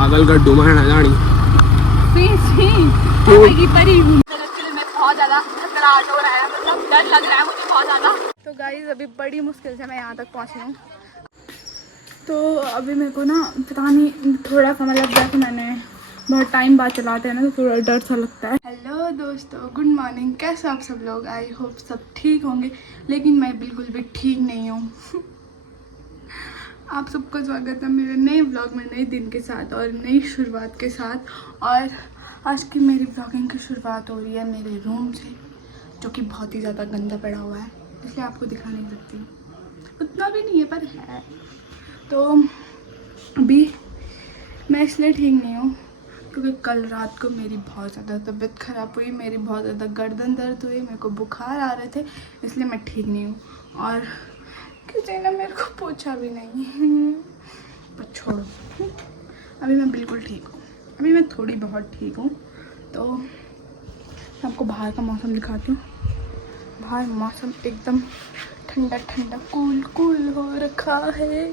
पागल का डुमा ना जानी बहुत ज्यादा खतराट हो रहा है, मतलब डर लग रहा है मुझे बहुत ज्यादा। तो गाइस अभी बड़ी मुश्किल से मैं यहाँ तक पहुँची हूँ। तो अभी मेरे को ना पता नहीं थोड़ा सा मतलब जैसे मैंने बहुत टाइम बाद चलाते हैं ना तो थोड़ा डर सा लगता है। हेलो दोस्तों, गुड मॉर्निंग। कैसे आप सब लोग? आई होप सब ठीक होंगे, लेकिन मैं बिल्कुल भी ठीक नहीं हूँ। आप सबका स्वागत है मेरे नए ब्लॉग में, नए दिन के साथ और नई शुरुआत के साथ। और आज की मेरी ब्लॉगिंग की शुरुआत हो रही है मेरे रूम से, जो कि बहुत ही ज़्यादा गंदा पड़ा हुआ है, इसलिए आपको दिखा नहीं सकती। उतना भी नहीं है पर है। तो अभी मैं इसलिए ठीक नहीं हूँ क्योंकि कल रात को मेरी बहुत ज़्यादा तबीयत ख़राब हुई, मेरी बहुत ज़्यादा गर्दन दर्द हुई, मेरे को बुखार आ रहे थे, इसलिए मैं ठीक नहीं हूँ। और किसी ने मेरे को पूछा भी नहीं, पर छोड़ो, अभी मैं बिल्कुल ठीक हूँ। अभी मैं थोड़ी बहुत ठीक हूँ। तो मैं आपको बाहर का मौसम दिखाती हूँ। बाहर मौसम एकदम ठंडा ठंडा कूल कूल हो रखा है,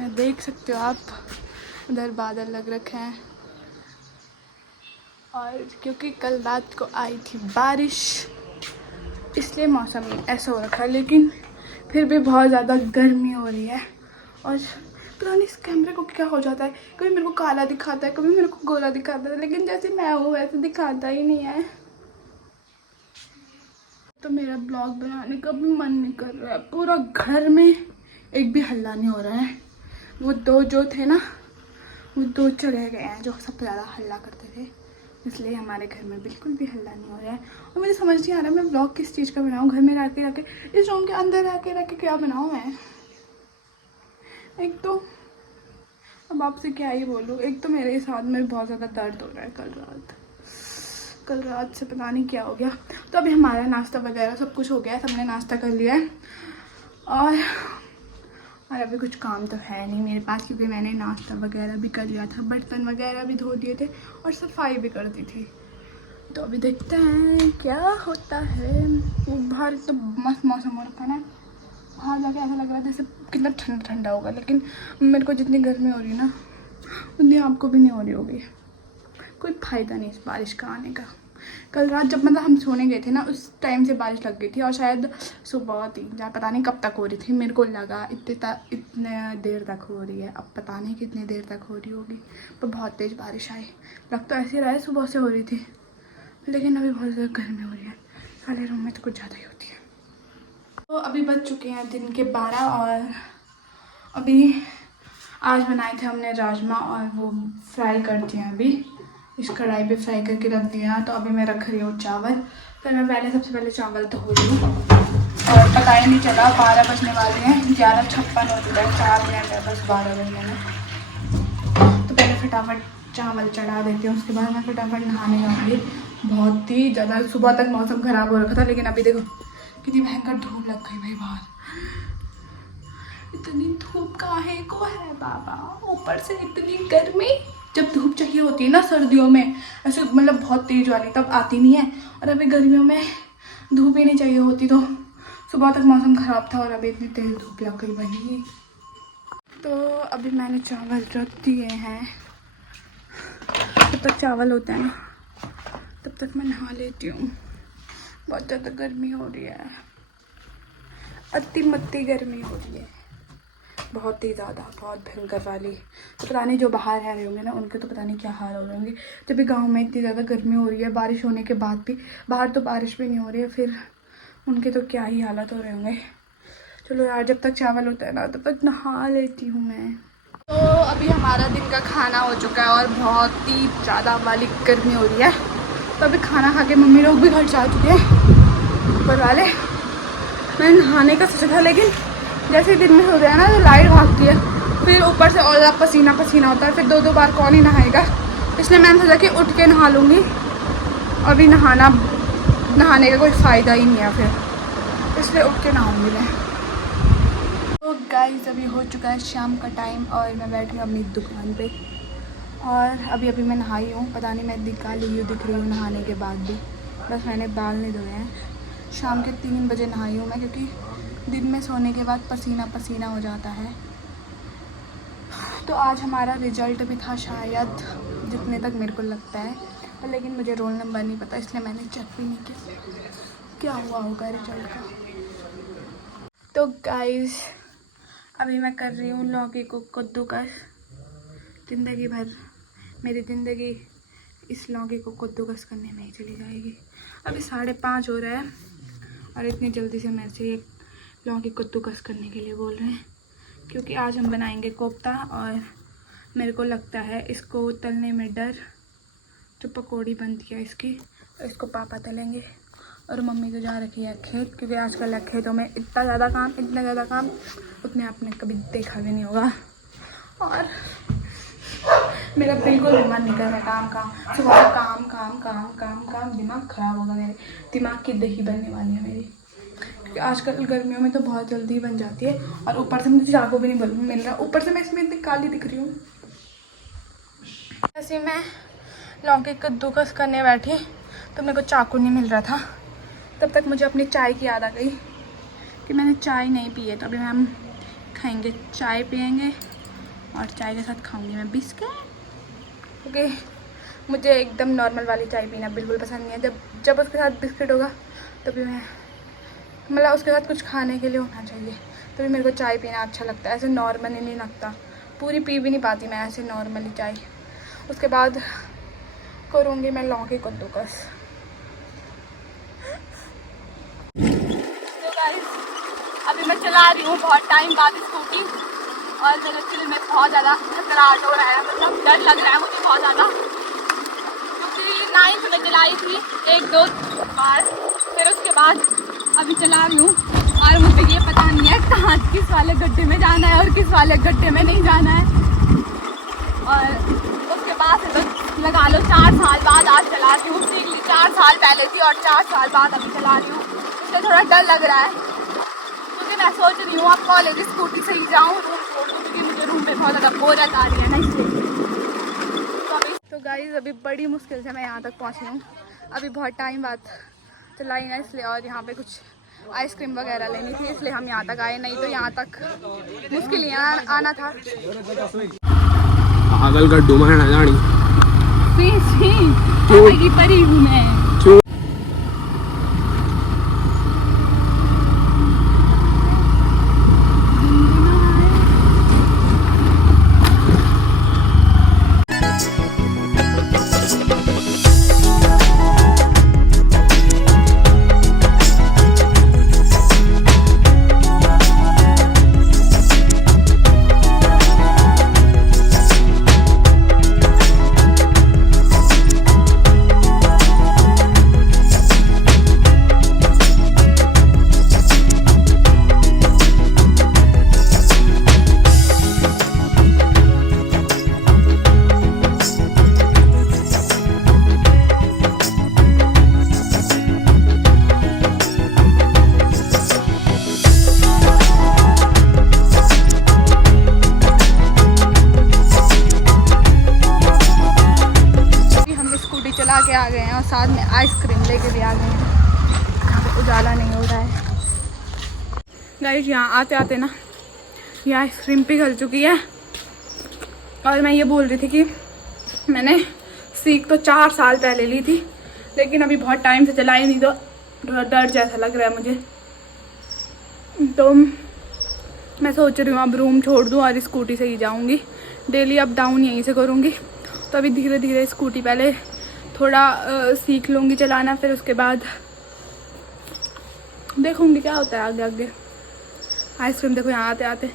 देख सकते हो आप। उधर बादल लग रखे हैं और क्योंकि कल रात को आई थी बारिश, इसलिए मौसम ऐसा हो रखा है। लेकिन फिर भी बहुत ज़्यादा गर्मी हो रही है। और पता नहीं इस कैमरे को क्या हो जाता है, कभी मेरे को काला दिखाता है, कभी मेरे को गोरा दिखाता है, लेकिन जैसे मैं हूँ वैसे दिखाता ही नहीं है। तो मेरा ब्लॉग बनाने का भी मन नहीं कर रहा है। पूरा घर में एक भी हल्ला नहीं हो रहा है। वो दो जो थे ना, वो दो चले गए हैं जो सबसे ज़्यादा हल्ला करते थे, इसलिए हमारे घर में बिल्कुल भी हल्ला नहीं हो रहा है। और मुझे समझ नहीं आ रहा मैं ब्लॉग किस चीज़ का बनाऊँ। घर में रह के इस रूम के अंदर रह के क्या बनाऊँ मैं। एक तो अब आपसे क्या ही बोलूँ, एक तो मेरे साथ में बहुत ज़्यादा दर्द हो रहा है। कल रात से पता नहीं क्या हो गया। तो अभी हमारा नाश्ता वगैरह सब कुछ हो गया है, सबने नाश्ता कर लिया है। और अभी कुछ काम तो है नहीं मेरे पास, क्योंकि मैंने नाश्ता वगैरह भी कर लिया था, बर्तन वगैरह भी धो दिए थे और सफाई भी कर दी थी। तो अभी देखते हैं क्या होता है। बाहर तो मस्त मौसम हो रखा है ना, बाहर जाके ऐसा लग रहा है जैसे कितना ठंडा ठंडा होगा, लेकिन मेरे को जितनी गर्मी हो रही है ना उतनी आपको भी नहीं हो रही होगी। कोई फ़ायदा नहीं इस बारिश का आने का। कल रात जब मतलब हम सोने गए थे ना, उस टाइम से बारिश लग गई थी और शायद सुबह थी, जहाँ पता नहीं कब तक हो रही थी। मेरे को लगा इतने देर तक हो रही है, अब पता नहीं कितनी देर तक हो रही होगी। पर बहुत तेज़ बारिश आई, लग तो ऐसे रहा है सुबह से हो रही थी, लेकिन अभी बहुत ज़्यादा गर्मी हो रही है। काले रूम में तो कुछ ज़्यादा ही होती है। तो अभी बज चुके हैं दिन के 12 और अभी आज बनाए थे हमने राजमा और वो फ्राई कर दिए हैं। अभी इस कढ़ाई पे फ्राई करके रख दिया। तो अभी मैं रख रही हूँ चावल। तो मैं सबसे पहले चावल धो रही हूँ और पता ही नहीं चला 12 बजने वाले हैं, 11:56 हो चुका है, 4 मिनट है बस 12 बजने में। तो पहले फटाफट चावल चढ़ा देती हूँ, उसके बाद मैं फटाफट नहाने जाऊँगी। बहुत ही ज़्यादा सुबह तक मौसम ख़राब हो रखा था, लेकिन अभी देखो कितनी भयंकर धूप लग गई भाई बाहर। इतनी धूप काहे को है बाबा, ऊपर से इतनी गर्मी। जब धूप चाहिए होती है ना सर्दियों में, ऐसे मतलब बहुत तेज वाली, तब आती नहीं है। और अभी गर्मियों में धूप ही नहीं चाहिए होती, तो सुबह तक मौसम ख़राब था और अभी इतनी तेज धूप लग गई भाई। तो अभी मैंने चावल रख दिए हैं। जब तक चावल होता है ना तब तक मैं नहा लेती हूँ। बहुत ज़्यादा गर्मी हो रही है, अति मत्ती गर्मी हो रही है, बहुत ही ज़्यादा, बहुत भयंकर वाली। तो पता नहीं जो बाहर रह रहे होंगे ना उनके तो पता नहीं क्या हाल हो रहे होंगे। जब भी गांव में इतनी ज़्यादा गर्मी हो रही है, बारिश होने के बाद भी, बाहर तो बारिश भी नहीं हो रही है, फिर उनके तो क्या ही हालत हो रहे होंगे। चलो यार, जब तक चावल होता है ना तब तक नहा लेती हूँ मैं। तो अभी हमारा दिन का खाना हो चुका है और बहुत ही ज़्यादा वाली गर्मी हो रही है। तो अभी खाना खा के मम्मी लोग भी घर जा चुके हैं ऊपर वाले। मैं नहाने का सोचा था, लेकिन जैसे दिन में हो गया ना तो लाइट भागती है, फिर ऊपर से और ज़्यादा पसीना पसीना होता है, फिर 2-2 बार कौन ही नहाएगा। इसलिए मैंने सोचा कि उठ के नहा लूँगी। अभी नहाने का कोई फ़ायदा ही नहीं है फिर, इसलिए उठ के नहाऊँगी मैं। तो गाइस अभी हो चुका है शाम का टाइम और मैं बैठी हूँ अपनी दुकान पे। और अभी मैं नहाई हूँ, पता नहीं मैं दिख रही हूँ नहाने के बाद भी। बस मैंने बाल नहीं धोए हैं। शाम के 3 बजे नहाई हूँ मैं, क्योंकि दिन में सोने के बाद पसीना पसीना हो जाता है। तो आज हमारा रिजल्ट भी था शायद, जितने तक मेरे को लगता है, पर लेकिन मुझे रोल नंबर नहीं पता, इसलिए मैंने चेक भी नहीं किया क्या हुआ होगा रिजल्ट का। तो गाइस अभी मैं कर रही हूँ लौकी को कद्दूकस। ज़िंदगी भर मेरी ज़िंदगी इस लौकी को कद्दूकस करने में ही चली जाएगी। अभी 5:30 हो रहा है और इतनी जल्दी से मेरे से लौकी कद्दूकस करने के लिए बोल रहे हैं, क्योंकि आज हम बनाएंगे कोफ्ता और मेरे को लगता है इसको तलने में डर, जो पकौड़ी बनती है इसकी, इसको पापा तलेंगे और मम्मी तो जा रखी है खेत, क्योंकि आजकल खेतों में इतना ज़्यादा काम उतने आपने कभी देखा भी नहीं होगा। और मेरा बिल्कुल मन नहीं कर रहा काम सुबह काम दिमाग ख़राब होगा, मेरे दिमाग की दही बनने वाली है मेरी, क्योंकि आजकल गर्मियों में तो बहुत जल्दी बन जाती है और ऊपर से मुझे चाकू भी नहीं मिल रहा, ऊपर से मैं इसमें इतनी काली दिख रही हूँ। ऐसे मैं लौकी कद्दूकस करने बैठी तो मेरे को चाकू नहीं मिल रहा था, तब तक मुझे अपनी चाय की याद आ गई कि मैंने चाय नहीं पी है। तो अभी हम खाएंगे, चाय पियेंगे और चाय के साथ खाऊंगी मैं बिस्किट, क्योंकि मुझे एकदम नॉर्मल वाली चाय पीना बिल्कुल पसंद नहीं है। जब उसके साथ बिस्किट होगा तभी मैं, मतलब उसके साथ कुछ खाने के लिए होना चाहिए, तभी मेरे को चाय पीना अच्छा लगता है। ऐसे नॉर्मली नहीं लगता, पूरी पी भी नहीं पाती मैं ऐसे नॉर्मली चाय। उसके बाद करूँगी मैं लौकी कद्दूकस। तो गाइस अभी मैं चला रही हूँ बहुत टाइम बाद स्कूटी, और मेरे दिल में बहुत ज़्यादा घबराहट हो रहा है, मतलब डर लग रहा है मुझे बहुत ज़्यादा, क्योंकि 9th में चलाई थी 1-2 बार, फिर उसके बाद अभी चला रही हूँ और मुझे ये पता नहीं है कहाँ किस वाले गड्ढे में जाना है और किस वाले गड्ढे में नहीं जाना है। और उसके बाद से तो लगा लो 4 साल बाद आज चला रही हूँ, सीख ली 4 साल पहले थी और 4 साल बाद अभी चला रही हूँ, इसलिए थोड़ा डर लग रहा है। क्योंकि मैं सोच रही हूँ अब कॉलेज स्कूटी से ही जाऊँ, रूम छोड़ दूँ, क्योंकि मुझे रूम पे बहुत ज़्यादा बोरियत आ रही है ना, इसलिए। तो गाइस अभी बड़ी मुश्किल से मैं यहाँ तक पहुँची हूँ, अभी बहुत टाइम बाद चलाई ना इसलिए, और यहाँ पे कुछ आइसक्रीम वगैरह लेनी थी इसलिए हम यहाँ तक आए, नहीं तो यहाँ तक मुश्किल ही आना था। पागल गड्ढू में ना जानी की परी हूँ मैं। चला के आ गए हैं और साथ में आइसक्रीम लेके भी आ गए हैं, यहाँ पे उजाला नहीं हो रहा है। गाइस यहाँ आते आते ना ये आइसक्रीम पिघल चुकी है, और मैं ये बोल रही थी कि मैंने सीख तो 4 साल पहले ली थी, लेकिन अभी बहुत टाइम से चलाई नहीं, तो थोड़ा डर जैसा लग रहा है मुझे। तो मैं सोच रही हूँ अब रूम छोड़ दूँ और स्कूटी से ही जाऊँगी, डेली अप डाउन यहीं से करूँगी। तो अभी धीरे धीरे स्कूटी पहले थोड़ा सीख लूँगी चलाना, फिर उसके बाद देखूँगी क्या होता है आगे आगे। आइसक्रीम देखो यहाँ आते आते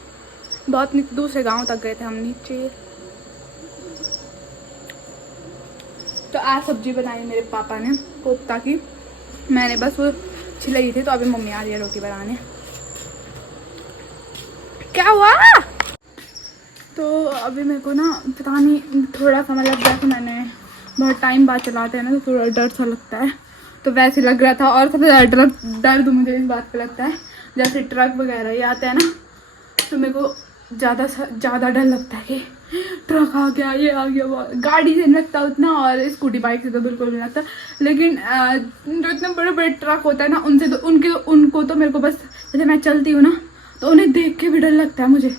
बहुत दूसरे गांव तक गए थे हम नीचे। तो आज सब्जी बनाई मेरे पापा ने कोफ्ता की, मैंने बस वो छिलाई थी, तो अभी मम्मी आ रही है रोटी बनाने। क्या हुआ? तो अभी मेरे को ना पता नहीं थोड़ा सा मतलब जैसे मैंने बहुत टाइम बाद चलाते हैं ना, तो थोड़ा डर सा लगता है, तो वैसे लग रहा था। और सबसे ज़्यादा डर मुझे इस बात पे लगता है, जैसे ट्रक वगैरह ये आते हैं ना, तो मेरे को ज़्यादा डर लगता है कि ट्रक आ गया, ये आ गया, वो। गाड़ी से नहीं लगता उतना, और स्कूटी बाइक से तो बिल्कुल नहीं लगता, लेकिन जो इतने बड़े बड़े ट्रक होता है ना, उनसे तो उनको तो मेरे को बस, जैसे मैं चलती हूँ ना, तो उन्हें देख के भी डर लगता है मुझे,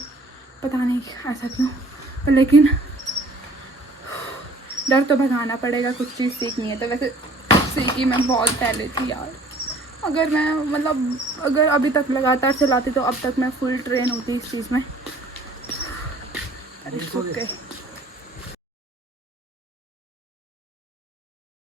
पता नहीं ऐसा क्यों। लेकिन डर तो भगाना पड़ेगा, कुछ चीज़ सीखनी है। तो वैसे सीखी मैं बहुत पहले थी यार। अगर मैं मतलब अगर अभी तक लगातार चलाती तो अब तक मैं फुल ट्रेन होती इस चीज़ में। अरे